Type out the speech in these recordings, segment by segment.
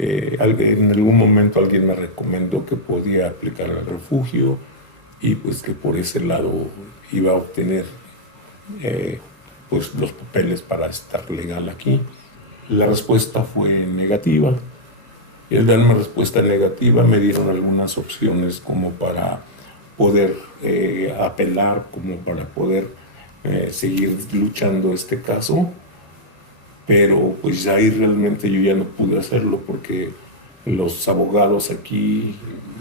En algún momento alguien me recomendó que podía aplicar al refugio y pues que por ese lado iba a obtener pues los papeles para estar legal aquí. La respuesta fue negativa y al darme respuesta negativa me dieron algunas opciones como para poder apelar, como para poder seguir luchando este caso, pero pues ahí realmente yo ya no pude hacerlo porque los abogados aquí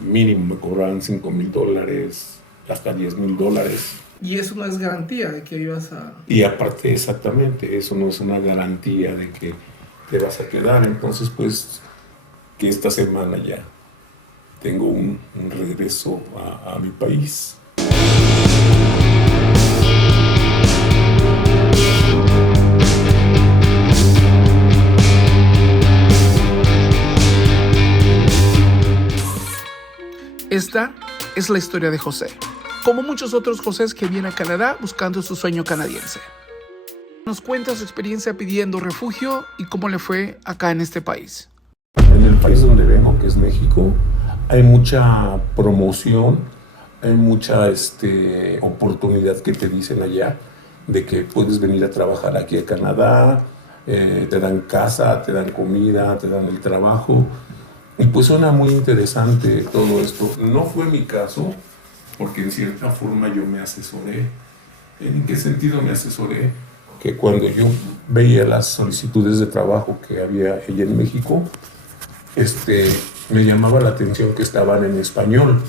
mínimo me cobraban $5,000, hasta $10,000. Y eso no es garantía de que ibas a... Y aparte, exactamente, eso no es una garantía de que te vas a quedar. Entonces, pues, que esta semana ya tengo un regreso a mi país. Esta es la historia de José, como muchos otros Josés que vienen a Canadá buscando su sueño canadiense. Nos cuenta su experiencia pidiendo refugio y cómo le fue acá en este país. En el país donde vengo, que es México, hay mucha promoción, hay mucha oportunidad que te dicen allá de que puedes venir a trabajar aquí a Canadá, te dan casa, te dan comida, te dan el trabajo. Y pues suena muy interesante todo esto. No fue mi caso, porque en cierta forma yo me asesoré. ¿En qué sentido me asesoré? Que cuando yo veía las solicitudes de trabajo que había ella en México, me llamaba la atención que estaban en español,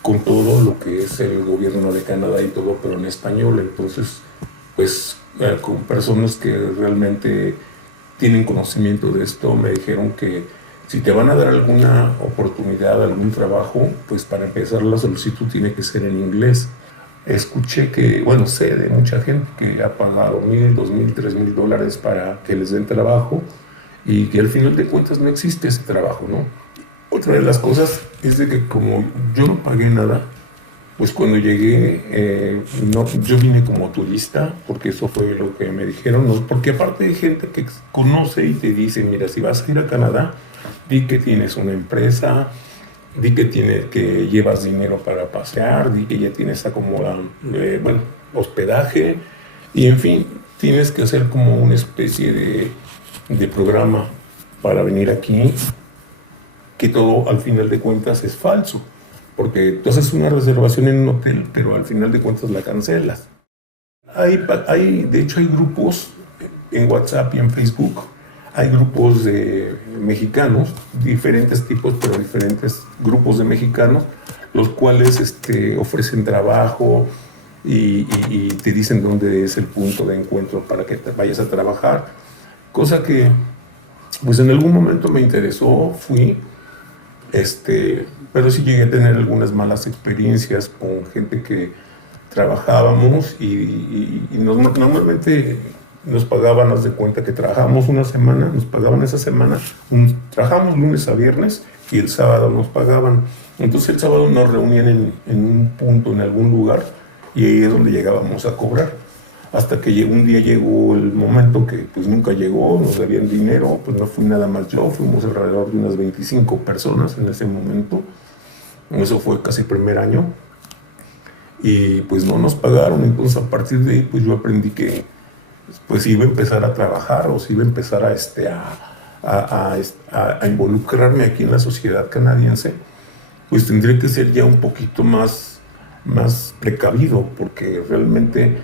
con todo lo que es el gobierno de Canadá y todo, pero en español. Entonces, pues con personas que realmente tienen conocimiento de esto, me dijeron que si te van a dar alguna oportunidad, algún trabajo, pues para empezar la solicitud tiene que ser en inglés. Escuché que, bueno, sé de mucha gente que ha pagado $1,000, $2,000, $3,000 para que les den trabajo y que al final de cuentas no existe ese trabajo, ¿no? Otra de las cosas es de que como yo no pagué nada, pues cuando llegué, yo vine como turista, porque eso fue lo que me dijeron, ¿no? Porque aparte hay gente que conoce y te dice, mira, si vas a ir a Canadá, di que tienes una empresa, di que llevas dinero para pasear, di que ya tienes acomodado, hospedaje, y en fin, tienes que hacer como una especie de programa para venir aquí, que todo al final de cuentas es falso, porque tú haces una reservación en un hotel, pero al final de cuentas la cancelas. De hecho hay grupos en WhatsApp y en Facebook, hay grupos de mexicanos, diferentes tipos, pero diferentes grupos de mexicanos, los cuales ofrecen trabajo y te dicen dónde es el punto de encuentro para que te vayas a trabajar, cosa que pues en algún momento me interesó, fui, pero sí llegué a tener algunas malas experiencias con gente que trabajábamos y normalmente nos pagaban, haz de cuenta que trabajábamos una semana, nos pagaban esa semana, trabajábamos lunes a viernes y el sábado nos pagaban. Entonces el sábado nos reunían en un punto, en algún lugar, y ahí es donde llegábamos a cobrar. Hasta que un día llegó el momento que pues nunca llegó, nos debían dinero, pues no fui nada más yo, fuimos alrededor de unas 25 personas en ese momento. Eso fue casi el primer año. Y pues no nos pagaron, entonces a partir de ahí pues yo aprendí que pues iba a empezar a trabajar o si iba a empezar a involucrarme aquí en la sociedad canadiense, pues tendría que ser ya un poquito más precavido, porque realmente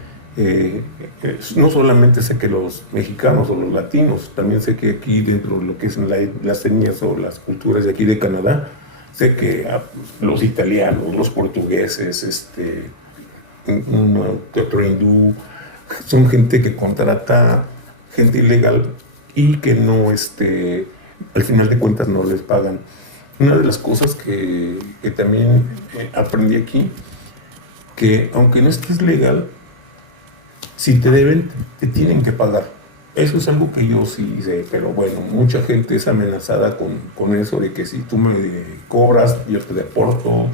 no solamente sé que los mexicanos o los latinos, también sé que aquí dentro de lo que son las etnias o las culturas de aquí de Canadá, sé que los italianos, los portugueses, otro hindú, son gente que contrata gente ilegal y que no, al final de cuentas no les pagan. Una de las cosas que también aprendí aquí, que aunque no estés legal, si te deben, te tienen que pagar. Eso es algo que yo sí sé, pero bueno, mucha gente es amenazada con eso de que si tú me cobras, yo te deporto.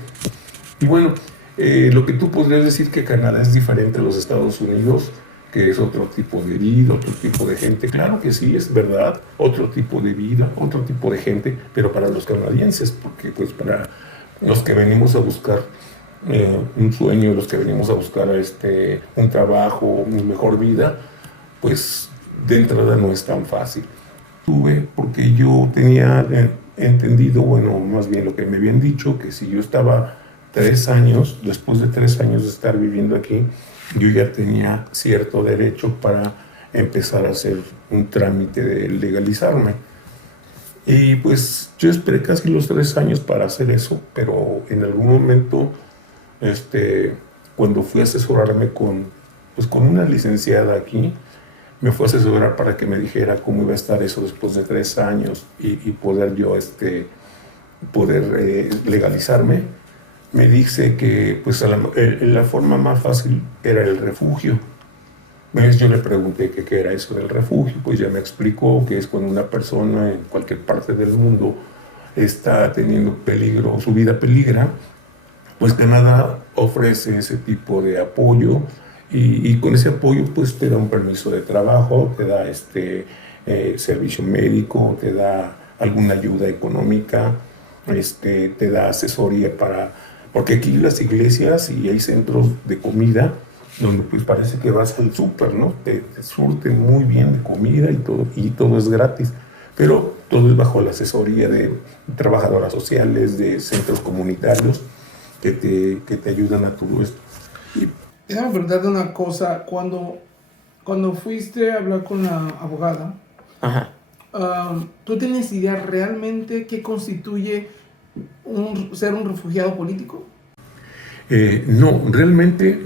Y bueno, lo que tú podrías decir que Canadá es diferente a los Estados Unidos, que es otro tipo de vida, otro tipo de gente. Claro que sí, es verdad, otro tipo de vida, otro tipo de gente, pero para los canadienses, porque pues para los que venimos a buscar un sueño, los que venimos a buscar un trabajo, una mejor vida, pues de entrada no es tan fácil. Tuve, porque yo tenía entendido, bueno, más bien lo que me habían dicho, que si yo estaba 3 años, después de 3 años de estar viviendo aquí, yo ya tenía cierto derecho para empezar a hacer un trámite de legalizarme. Y pues yo esperé casi los 3 años para hacer eso, pero en algún momento, cuando fui a asesorarme con una licenciada aquí, me fue a asesorar para que me dijera cómo iba a estar eso después de 3 años y poder yo legalizarme. Me dice que pues la forma más fácil era el refugio. Pues yo le pregunté qué era eso del refugio, pues ya me explicó que es cuando una persona en cualquier parte del mundo está teniendo peligro, su vida peligra, pues Canadá ofrece ese tipo de apoyo y con ese apoyo pues te da un permiso de trabajo, te da servicio médico, te da alguna ayuda económica, te da asesoría porque aquí las iglesias y hay centros de comida donde pues parece que vas al súper, ¿no? Te surten muy bien de comida y todo es gratis, pero todo es bajo la asesoría de trabajadoras sociales, de centros comunitarios que te ayudan a todo esto. Déjame preguntarte una cosa, cuando fuiste a hablar con la abogada, Ajá. ¿Tú tienes idea realmente qué constituye ser un refugiado político? No, realmente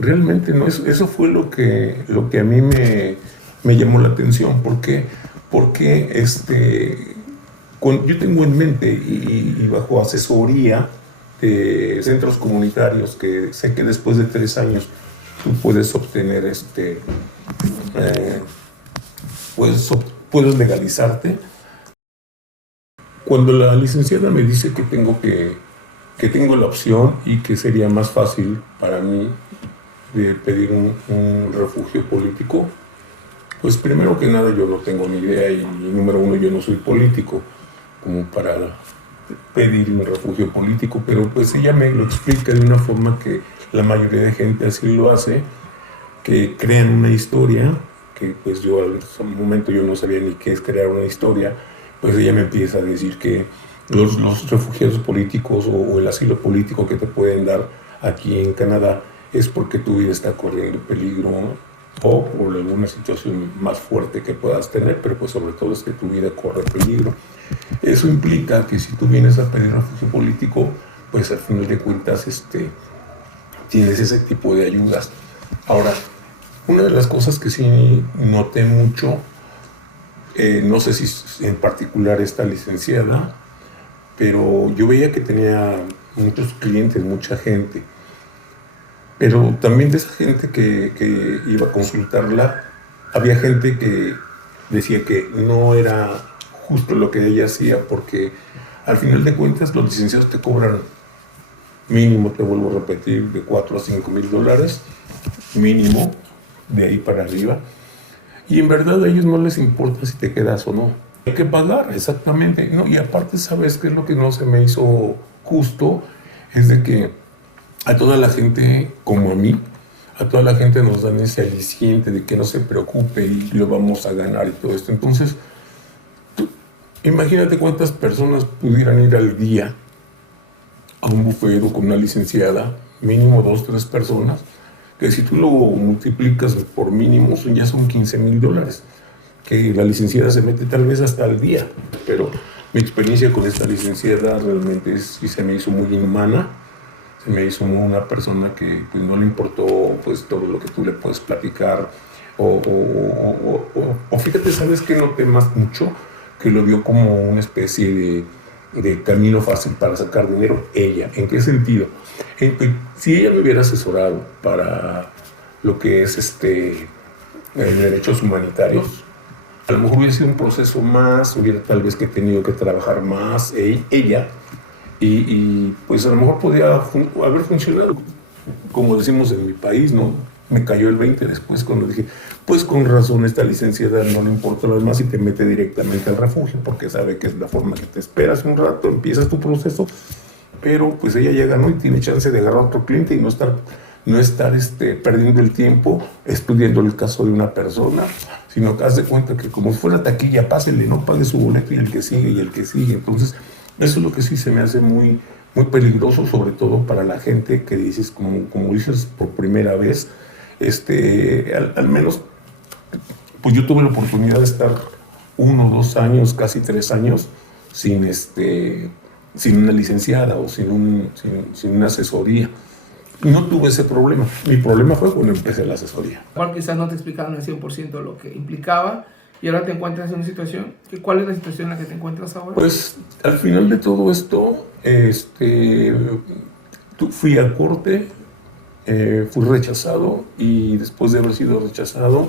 no. Eso fue lo que a mí me llamó la atención. ¿Por qué? Porque yo tengo en mente y bajo asesoría de centros comunitarios que sé que después de 3 años tú puedes obtener puedes legalizarte. Cuando la licenciada me dice que tengo la opción y que sería más fácil para mí de pedir un refugio político, pues primero que nada yo no tengo ni idea y número uno yo no soy político como para pedir un refugio político, pero pues ella me lo explica de una forma que la mayoría de gente así lo hace, que crean una historia, que pues yo al momento yo no sabía ni qué es crear una historia, pues ella me empieza a decir que los refugiados políticos o el asilo político que te pueden dar aquí en Canadá es porque tu vida está corriendo peligro, ¿no? O por alguna situación más fuerte que puedas tener, pero pues sobre todo es que tu vida corre peligro. Eso implica que si tú vienes a pedir refugio político, pues al final de cuentas tienes ese tipo de ayudas. Ahora, una de las cosas que sí noté mucho, no sé si en particular esta licenciada, pero yo veía que tenía muchos clientes, mucha gente. Pero también de esa gente que iba a consultarla, había gente que decía que no era justo lo que ella hacía, porque al final de cuentas los licenciados te cobran mínimo, te vuelvo a repetir, de $4,000 a $5,000, mínimo, de ahí para arriba. Y en verdad a ellos no les importa si te quedas o no. Hay que pagar, exactamente. No, y aparte, ¿sabes qué es lo que no se me hizo justo? Es de que a toda la gente, como a mí, a toda la gente nos dan ese aliciente de que no se preocupe y lo vamos a ganar y todo esto. Entonces, imagínate cuántas personas pudieran ir al día a un bufete con una licenciada, mínimo 2, 3 personas, que si tú lo multiplicas por mínimo ya son $15,000, que la licenciada se mete tal vez hasta el día. Pero mi experiencia con esta licenciada realmente sí se me hizo muy inhumana, se me hizo una persona que pues, no le importó pues, todo lo que tú le puedes platicar, o fíjate, ¿sabes qué noté más mucho? Que lo vio como una especie de camino fácil para sacar dinero ella. ¿En qué sentido? En que si ella me hubiera asesorado para lo que es derechos humanitarios, a lo mejor hubiera sido un proceso más, hubiera tal vez que tenido que trabajar más ella y pues a lo mejor podría haber funcionado, como decimos en mi país, ¿no? me cayó el 20 después cuando dije, pues con razón esta licenciada no le importa lo demás y te mete directamente al refugio porque sabe que es la forma que te esperas un rato, empiezas tu proceso, pero pues ella ya ganó y tiene chance de agarrar a otro cliente y no estar perdiendo el tiempo estudiando el caso de una persona, sino que haz de cuenta que como fuera taquilla, pásele, no pague su boleto y el que sigue y el que sigue. Entonces, eso es lo que sí se me hace muy, muy peligroso, sobre todo para la gente que dices, como dices, por primera vez, al menos, pues yo tuve la oportunidad de estar 1, 2 años, casi 3 años, sin una licenciada o sin una asesoría. No tuve ese problema. Mi problema fue cuando empecé la asesoría. Igual quizás no te explicaron al 100% lo que implicaba y ahora te encuentras en una situación. ¿Cuál es la situación en la que te encuentras ahora? Pues al final de todo esto, fui a corte, fui rechazado y después de haber sido rechazado,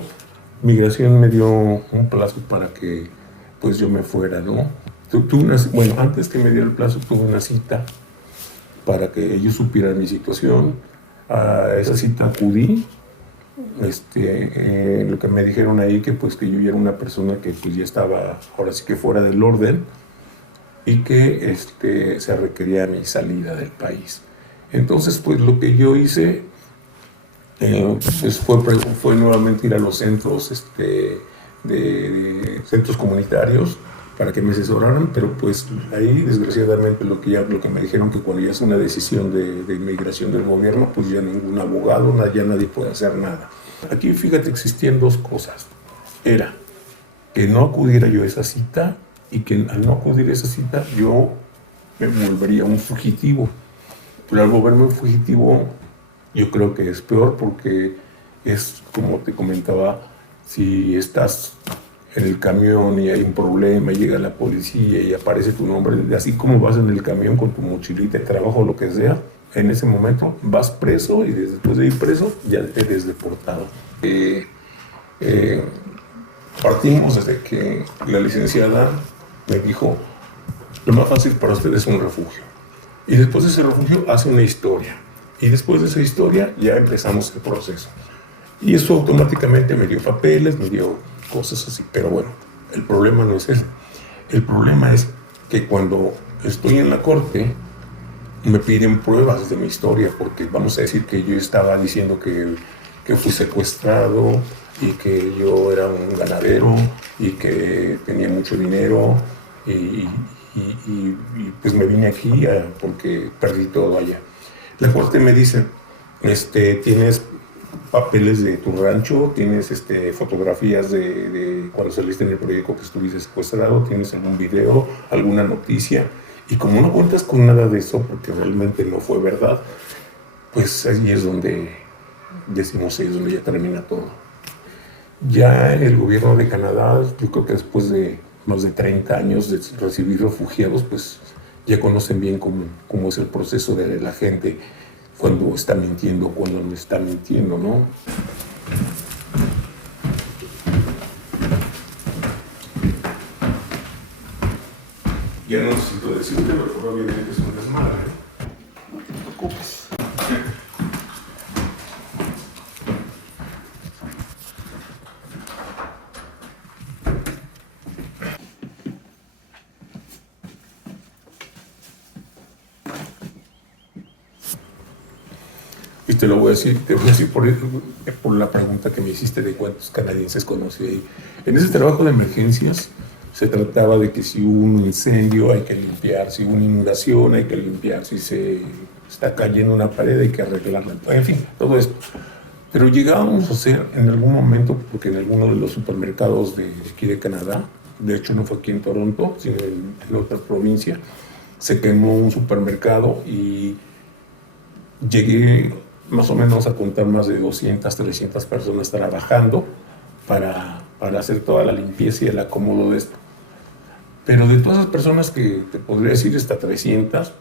Migración me dio un plazo para que pues yo me fuera, ¿no? Bueno, antes que me diera el plazo tuve una cita para que ellos supieran mi situación. A esa cita acudí. Lo que me dijeron ahí que pues que yo ya era una persona que pues ya estaba ahora sí que fuera del orden y que se requería mi salida del país. Entonces pues lo que yo hice pues, fue nuevamente ir a los centros de centros comunitarios para que me asesoraran, pero pues ahí desgraciadamente lo que me dijeron que cuando ya es una decisión de inmigración del gobierno, pues ya ningún abogado, ya nadie puede hacer nada. Aquí fíjate, existían 2 cosas. Era que no acudiera yo a esa cita y que al no acudir a esa cita yo me volvería un fugitivo. Pero al volverme un fugitivo yo creo que es peor porque es como te comentaba, si estás en el camión y hay un problema, llega la policía y aparece tu nombre, así como vas en el camión con tu mochilita de trabajo o lo que sea, en ese momento vas preso y después de ir preso ya eres deportado. Partimos desde que la licenciada me dijo, lo más fácil para ustedes es un refugio. Y después de ese refugio hace una historia. Y después de esa historia ya empezamos el proceso. Y eso automáticamente me dio papeles, me dio cosas así, pero bueno, el problema no es ese. El problema es que cuando estoy en la corte me piden pruebas de mi historia, porque vamos a decir que yo estaba diciendo que fui secuestrado y que yo era un ganadero y que tenía mucho dinero y pues me vine aquí porque perdí todo allá. La corte me dice, tienes papeles de tu rancho, tienes fotografías de cuando saliste en el periódico que estuviste secuestrado, tienes algún video, alguna noticia, y como no cuentas con nada de eso, porque realmente no fue verdad, pues ahí es donde decimos, ahí es donde ya termina todo. Ya el gobierno de Canadá, yo creo que después de más de 30 años de recibir refugiados, pues ya conocen bien cómo es el proceso de la gente cuando está mintiendo, cuando no está mintiendo, ¿no? Ya no necesito decirte, pero probablemente es un desmadre. No te preocupes. Y te voy a decir por la pregunta que me hiciste de cuántos canadienses conocí ahí. En ese trabajo de emergencias se trataba de que si hubo un incendio hay que limpiar, si hubo una inundación hay que limpiar, si se está cayendo una pared hay que arreglarla, en fin, todo esto. Pero llegábamos a hacer en algún momento, porque en alguno de los supermercados de aquí de Canadá, de hecho no fue aquí en Toronto, sino en otra provincia, se quemó un supermercado y llegué más o menos a contar más de 200, 300 personas trabajando para hacer toda la limpieza y el acomodo de esto. Pero de todas las personas que te podría decir hasta 300,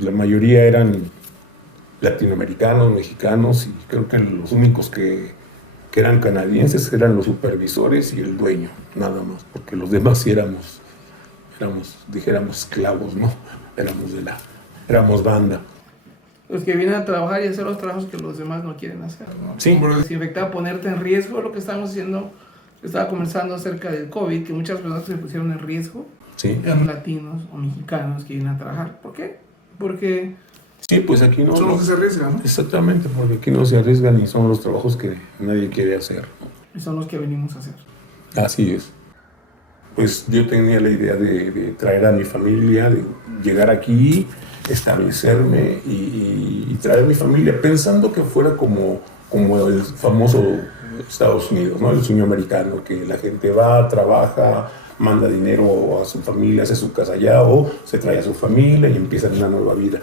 la mayoría eran latinoamericanos, mexicanos, y creo que los únicos que eran canadienses eran los supervisores y el dueño, nada más, porque los demás sí éramos, dijéramos, esclavos, ¿no? Éramos banda. Los que vienen a trabajar y hacer los trabajos que los demás no quieren hacer, ¿no? Sí. Como desinfectar, ponerte en riesgo, lo que estamos haciendo, estaba conversando acerca del COVID, que muchas personas se pusieron en riesgo, Sí. eran latinos o mexicanos que vienen a trabajar. ¿Por qué? Porque Sí, pues aquí no. son los no. que se arriesgan, ¿no? Exactamente, porque aquí no se arriesgan y son los trabajos que nadie quiere hacer. Y son los que venimos a hacer. Así es. Pues yo tenía la idea de traer a mi familia, de llegar aquí, establecerme y traer a mi familia, pensando que fuera como el famoso Estados Unidos, ¿no? El sueño americano, que la gente va, trabaja, manda dinero a su familia, hace su casa allá, o se trae a su familia y empiezan una nueva vida.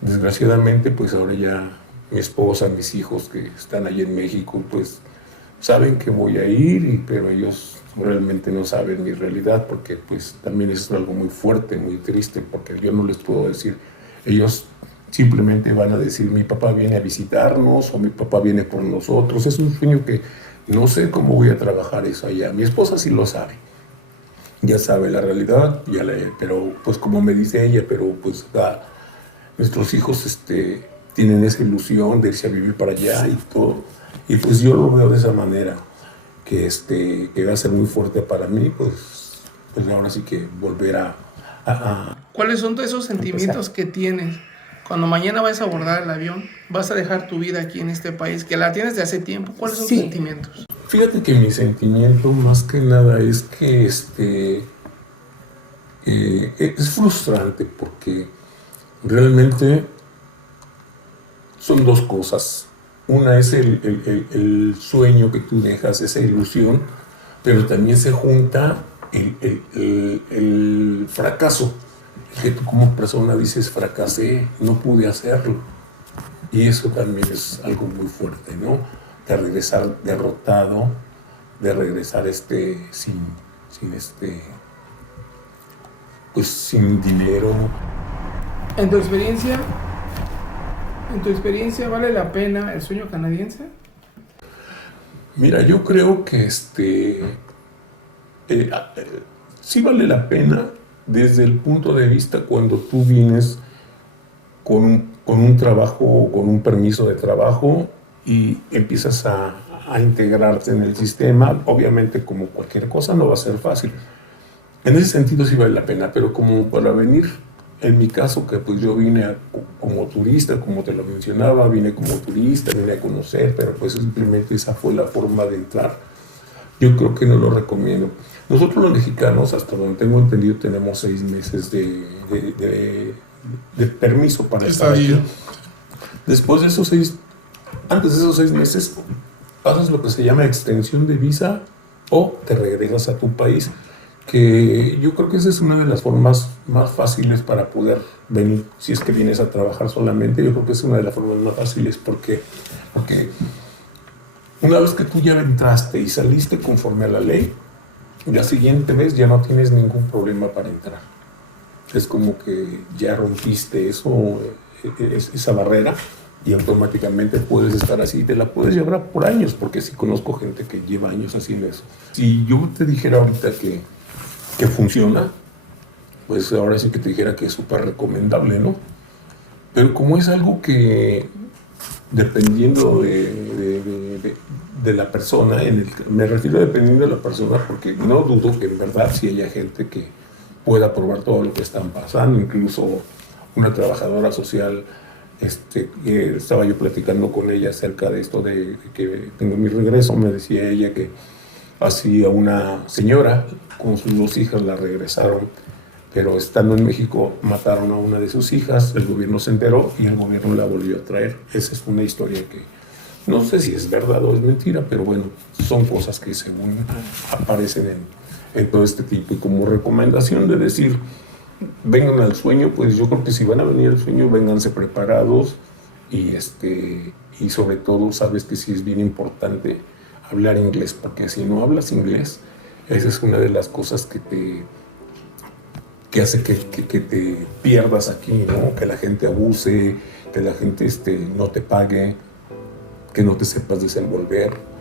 Desgraciadamente, pues ahora ya mi esposa, mis hijos que están allí en México, pues saben que voy a ir, pero ellos realmente no saben mi realidad, porque pues también es algo muy fuerte, muy triste, porque yo no les puedo decir, ellos simplemente van a decir, mi papá viene a visitarnos o mi papá viene por nosotros. Es un sueño que no sé cómo voy a trabajar eso allá. Mi esposa sí lo sabe, ya sabe la realidad, pero pues como me dice ella, pero pues nuestros hijos tienen esa ilusión de irse a vivir para allá y todo. Y pues yo lo veo de esa manera, que va a ser muy fuerte para mí, pues ahora sí que volver a ¿Cuáles son todos esos sentimientos que tienes cuando mañana vas a abordar el avión? Vas a dejar tu vida aquí en este país, que la tienes de hace tiempo. ¿Cuáles son tus sentimientos? Fíjate que mi sentimiento más que nada es que es frustrante, porque realmente son dos cosas. Una es el sueño que tú dejas, esa ilusión, pero también se junta el fracaso, que tú como persona dices, fracasé, no pude hacerlo. Y eso también es algo muy fuerte, ¿no? De regresar derrotado, de regresar sin dinero. ¿En tu experiencia vale la pena el sueño canadiense? Mira, yo creo que sí vale la pena desde el punto de vista cuando tú vienes con un trabajo, con un permiso de trabajo y empiezas a integrarte en el sistema. Obviamente, como cualquier cosa, no va a ser fácil. En ese sentido sí vale la pena, pero como para venir, en mi caso, que pues yo vine como turista, como te lo mencionaba, vine como turista, vine a conocer, pero pues simplemente esa fue la forma de entrar. Yo creo que no lo recomiendo. Nosotros los mexicanos, hasta donde tengo entendido, tenemos 6 meses de permiso para estar aquí. Después de antes de esos 6 meses, pasas lo que se llama extensión de visa o te regresas a tu país, que yo creo que esa es una de las formas más fáciles para poder venir. Si es que vienes a trabajar solamente, yo creo que es una de las formas más fáciles, porque una vez que tú ya entraste y saliste conforme a la ley, la siguiente vez ya no tienes ningún problema para entrar. Es como que ya rompiste esa barrera, y automáticamente puedes estar así. Te la puedes llevar por años, porque sí conozco gente que lleva años haciendo eso. Si yo te dijera ahorita que funciona, pues ahora sí que te dijera que es súper recomendable, ¿no? Pero como es algo que, dependiendo de la persona, me refiero a dependiendo de la persona, porque no dudo que en verdad sí haya gente que pueda probar todo lo que están pasando. Incluso una trabajadora social, estaba yo platicando con ella acerca de esto de que tengo mi regreso, me decía ella que así a una señora con sus 2 hijas la regresaron, pero estando en México mataron a una de sus hijas, el gobierno se enteró y el gobierno la volvió a traer. Esa es una historia que no sé si es verdad o es mentira, pero bueno, son cosas que según aparecen en todo este tipo. Y como recomendación de decir, vengan al sueño, pues yo creo que si van a venir al sueño, vénganse preparados, y sobre todo, sabes que sí es bien importante hablar inglés, porque si no hablas inglés, esa es una de las cosas que hace que te pierdas aquí, ¿no? Que la gente abuse, que la gente no te pague, que no te sepas desenvolver.